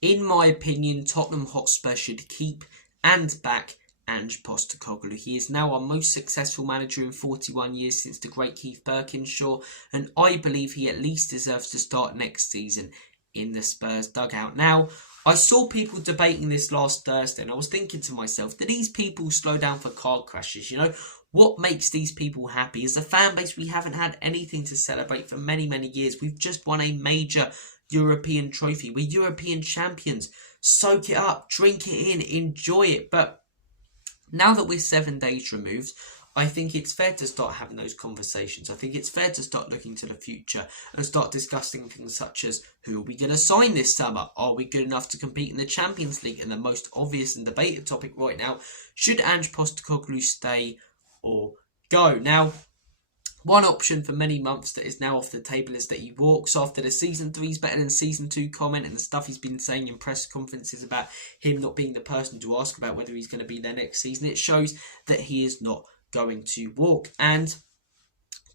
In my opinion, Tottenham Hotspur should keep and back Ange Postecoglou. He is now our most successful manager in 41 years since the great Keith Birkinshaw, and I believe he at least deserves to start next season in the Spurs dugout. Now, I saw people debating this last Thursday, and I was thinking to myself, do these people slow down for car crashes? You know, what makes these people happy? As a fan base, we haven't had anything to celebrate for many, many years. We've just won a major European trophy. We're European champions. Soak it up, drink it in, enjoy it. But now that we're 7 days removed, I think it's fair to start having those conversations. I think it's fair to start looking to the future and start discussing things such as, who are we going to sign this summer? Are we good enough to compete in the Champions League? And the most obvious and debated topic right now, should Ange Postecoglou stay or go? Now, one option for many months that is now off the table is that he walks after the season 3 is better than season 2 comment, and the stuff he's been saying in press conferences about him not being the person to ask about whether he's going to be there next season. It shows that he is not going to walk, and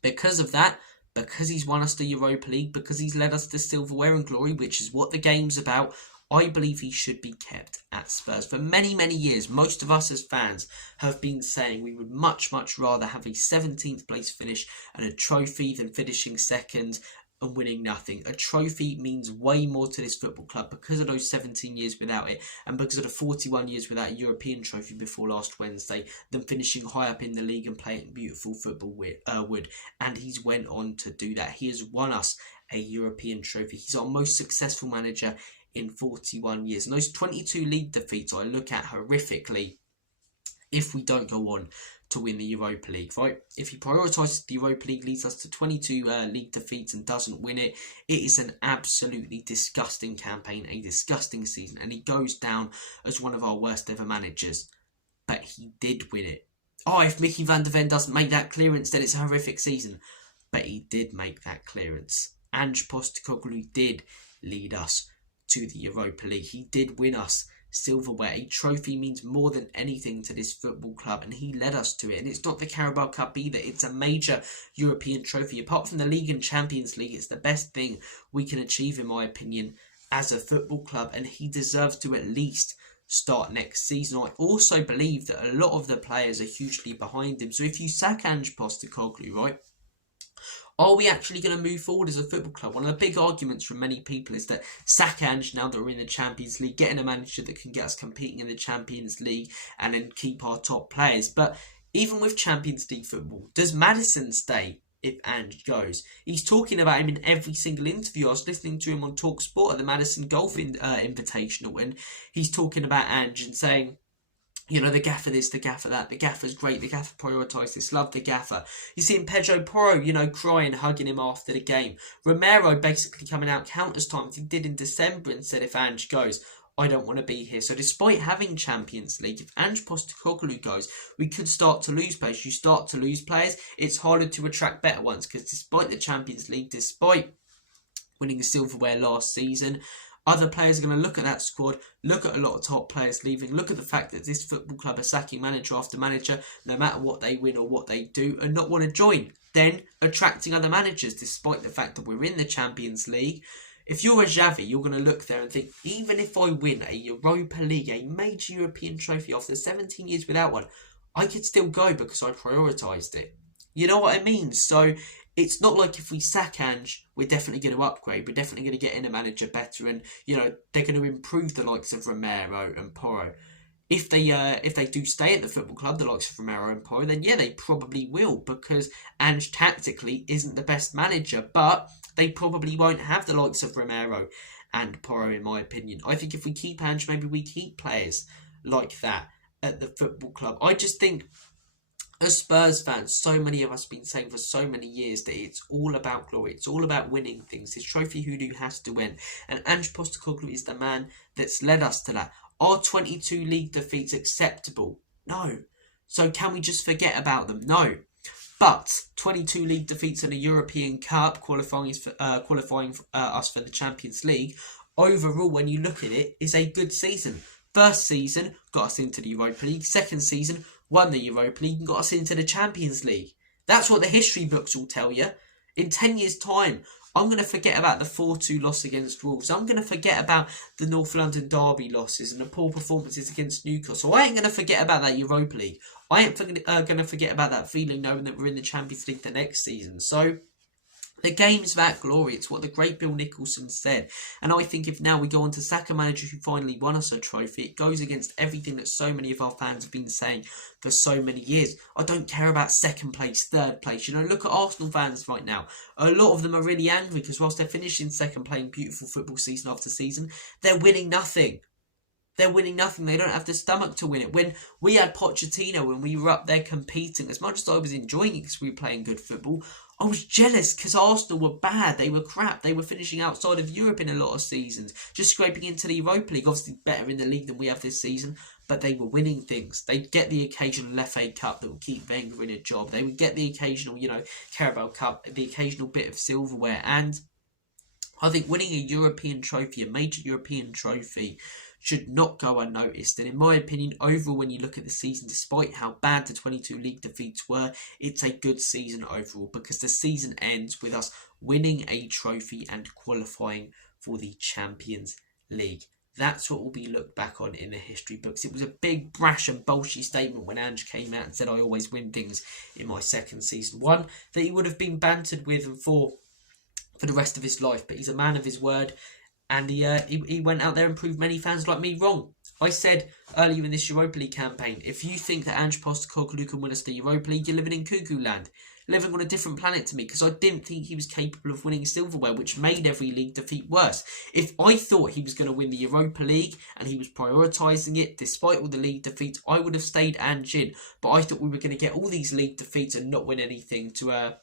because of that, because he's won us the Europa League, because he's led us to silverware and glory, which is what the game's about, I believe he should be kept at Spurs. For many, many years, most of us as fans have been saying we would much, much rather have a 17th place finish and a trophy than finishing second and winning nothing. A trophy means way more to this football club because of those 17 years without it, and because of the 41 years without a European trophy before last Wednesday, than finishing high up in the league and playing beautiful football would. And he's went on to do that. He has won us a European trophy. He's our most successful manager in 41 years. And those 22 league defeats I look at horrifically if we don't go on to win the Europa League, right? If he prioritises the Europa League, leads us to 22 league defeats and doesn't win it, it is an absolutely disgusting campaign, a disgusting season, and he goes down as one of our worst ever managers. But he did win it. Oh, if Mickey van der Ven doesn't make that clearance, then it's a horrific season. But he did make that clearance. Ange Postecoglou did lead us to the Europa League. He did win us silverware. A trophy means more than anything to this football club, and he led us to it. And it's not the Carabao Cup either. It's a major European trophy. Apart from the League and Champions League, it's the best thing we can achieve, in my opinion, as a football club, and he deserves to at least start next season. I also believe that a lot of the players are hugely behind him. So if you sack Ange Postecoglou, right, are we actually going to move forward as a football club? One of the big arguments from many people is that sack Ange now that we're in the Champions League, getting a manager that can get us competing in the Champions League and then keep our top players. But even with Champions League football, does Maddison stay if Ange goes? He's talking about him in every single interview. I was listening to him on TalkSport at the Madison Golf Invitational, and he's talking about Ange and saying, you know, the gaffer this, the gaffer that, the gaffer's great, the gaffer prioritised this, love the gaffer. You see Pedro Porro, you know, crying, hugging him after the game. Romero basically coming out countless times, he did in December, and said if Ange goes, I don't want to be here. So despite having Champions League, if Ange Postecoglou goes, we could start to lose players. You start to lose players, it's harder to attract better ones, because despite the Champions League, despite winning the silverware last season, other players are going to look at that squad, look at a lot of top players leaving, look at the fact that this football club are sacking manager after manager, no matter what they win or what they do, and not want to join. Then attracting other managers, despite the fact that we're in the Champions League. If you're a Xavi, you're going to look there and think, even if I win a Europa League, a major European trophy after 17 years without one, I could still go because I prioritised it. You know what I mean? So it's not like if we sack Ange, we're definitely going to upgrade. We're definitely going to get in a manager better, and you know they're going to improve the likes of Romero and Porro. If they do stay at the football club, the likes of Romero and Porro, then yeah, they probably will, because Ange tactically isn't the best manager, but they probably won't have the likes of Romero and Porro, in my opinion. I think if we keep Ange, maybe we keep players like that at the football club. I just think, as Spurs fans, so many of us have been saying for so many years that it's all about glory. It's all about winning things. This trophy hoodoo has to win. And Ange Postecoglou is the man that's led us to that. Are 22 league defeats acceptable? No. So can we just forget about them? No. But 22 league defeats in a European Cup, qualifying us for the Champions League, overall, when you look at it, is a good season. First season, got us into the Europa League. Second season, won the Europa League and got us into the Champions League. That's what the history books will tell you. In 10 years' time, I'm going to forget about the 4-2 loss against Wolves. I'm going to forget about the North London derby losses and the poor performances against Newcastle. I ain't going to forget about that Europa League. I ain't going to forget about that feeling knowing that we're in the Champions League the next season. So the game's that glory. It's what the great Bill Nicholson said. And I think if now we go on to sack a manager who finally won us a trophy, it goes against everything that so many of our fans have been saying for so many years. I don't care about second place, third place. You know, look at Arsenal fans right now. A lot of them are really angry because whilst they're finishing second, playing beautiful football season after season, they're winning nothing. They're winning nothing. They don't have the stomach to win it. When we had Pochettino, when we were up there competing, as much as I was enjoying it because we were playing good football, I was jealous because Arsenal were bad. They were crap. They were finishing outside of Europe in a lot of seasons, just scraping into the Europa League. Obviously better in the league than we have this season, but they were winning things. They'd get the occasional FA Cup that would keep Wenger in a job. They would get the occasional, Carabao Cup, the occasional bit of silverware. And I think winning a European trophy, a major European trophy, should not go unnoticed. And in my opinion, overall, when you look at the season, despite how bad the 22 league defeats were, it's a good season overall because the season ends with us winning a trophy and qualifying for the Champions League. That's what will be looked back on in the history books. It was a big, brash and bolshy statement when Ange came out and said, I always win things in my second season. One that he would have been bantered with and for the rest of his life, but he's a man of his word. And he went out there and proved many fans like me wrong. I said earlier in this Europa League campaign, if you think that Ange Postecoglou can win us the Europa League, you're living in cuckoo land. Living on a different planet to me, because I didn't think he was capable of winning silverware, which made every league defeat worse. If I thought he was going to win the Europa League and he was prioritising it, despite all the league defeats, I would have stayed Ange in. But I thought we were going to get all these league defeats and not win anything to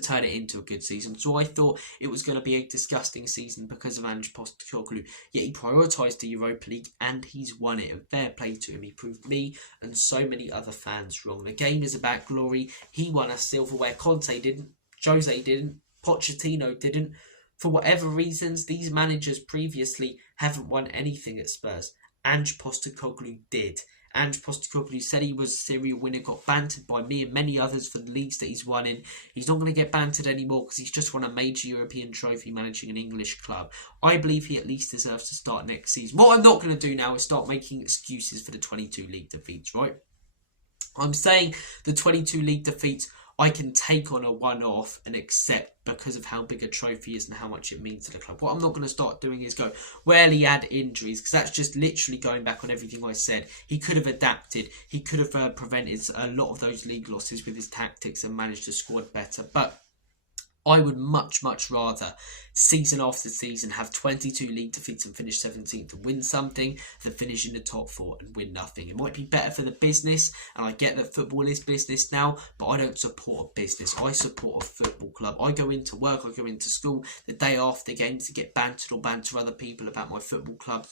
turn it into a good season. So I thought it was going to be a disgusting season because of Ange Postecoglou. Yet he prioritised the Europa League and he's won it. And fair play to him. He proved me and so many other fans wrong. The game is about glory. He won us silverware. Conte didn't. Jose didn't. Pochettino didn't. For whatever reasons, these managers previously haven't won anything at Spurs. Ange Postecoglou did. Ange Postecoglou said he was a serial winner, got bantered by me and many others for the leagues that he's won in. He's not going to get bantered anymore because he's just won a major European trophy managing an English club. I believe he at least deserves to start next season. What I'm not going to do now is start making excuses for the 22 league defeats, right? I'm saying the 22 league defeats I can take on a one-off and accept because of how big a trophy is and how much it means to the club. What I'm not going to start doing is go, well, he had injuries, because that's just literally going back on everything I said. He could have adapted. He could have prevented a lot of those league losses with his tactics and managed to squad better. But I would much, much rather season after season have 22 league defeats and finish 17th and win something than finish in the top 4 and win nothing. It might be better for the business, and I get that football is business now, but I don't support a business. I support a football club. I go into work, I go into school the day after games to get bantered or banter other people about my football club,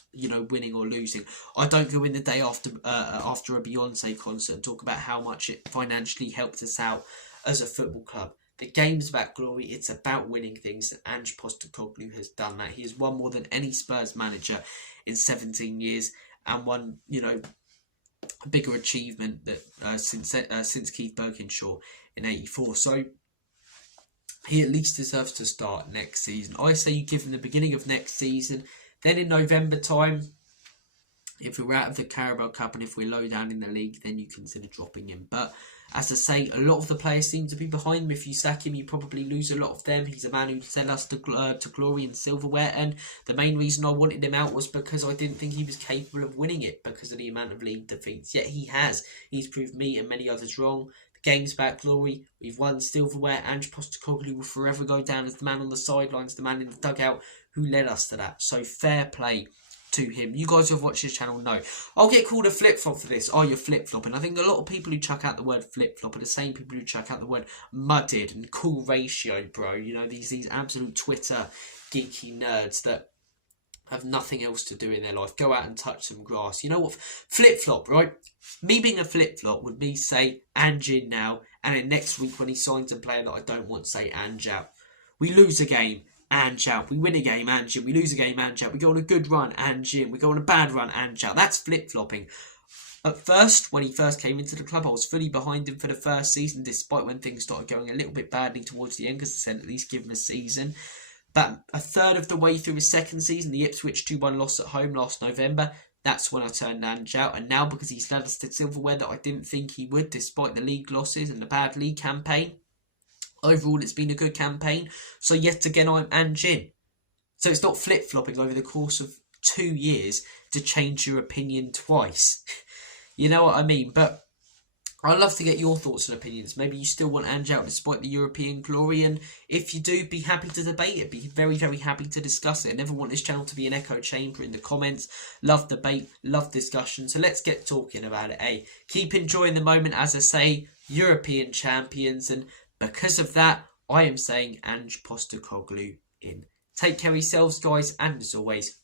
winning or losing. I don't go in the day after a Beyonce concert and talk about how much it financially helped us out as a football club. The game's about glory. It's about winning things. And Ange Postecoglou has done that. He has won more than any Spurs manager in 17 years and won, a bigger achievement that since Keith Birkinshaw in '84. So he at least deserves to start next season. I say you give him the beginning of next season. Then in November time, if we're out of the Carabao Cup and if we're low down in the league, then you consider dropping him. But as I say, a lot of the players seem to be behind him. If you sack him, you probably lose a lot of them. He's a man who led us to glory and silverware. And the main reason I wanted him out was because I didn't think he was capable of winning it because of the amount of league defeats. Yet he has. He's proved me and many others wrong. The game's about glory. We've won silverware. Ange Postecoglou will forever go down as the man on the sidelines, the man in the dugout who led us to that. So fair play to him. You guys who have watched this channel know I'll get called a flip-flop for this. Oh, you're flip-flopping. I think a lot of people who chuck out the word flip-flop are the same people who chuck out the word mudded and cool ratio, bro. These absolute Twitter geeky nerds that have nothing else to do in their life. Go out and touch some grass. You know what? Flip-flop, right? Me being a flip-flop would be say Ange in now, and then next week when he signs a player that I don't want, say Ange out. We lose a game, Ange out. We win a game, Ange in. We lose a game, Ange out. We go on a good run, Ange in. We go on a bad run, Ange out. That's flip-flopping. At first, when he first came into the club, I was fully behind him for the first season, despite when things started going a little bit badly towards the end, because I said at least give him a season. But a third of the way through his second season, the Ipswich 2-1 loss at home last November, that's when I turned Ange out. And now, because he's led us to silverware that I didn't think he would, despite the league losses and the bad league campaign, overall it's been a good campaign. So yet again, I'm Ange in. So it's not flip-flopping over the course of 2 years to change your opinion twice. You know what I mean? But I'd love to get your thoughts and opinions. Maybe you still want Ange out despite the European glory, and if you do, be happy to debate it. Be very, very happy to discuss it. I never want this channel to be an echo chamber in the comments. Love debate, love discussion. So let's get talking about it, eh? Keep enjoying the moment, as I say, European champions, and because of that, I am saying Ange Postecoglou in. Take care of yourselves, guys, and as always,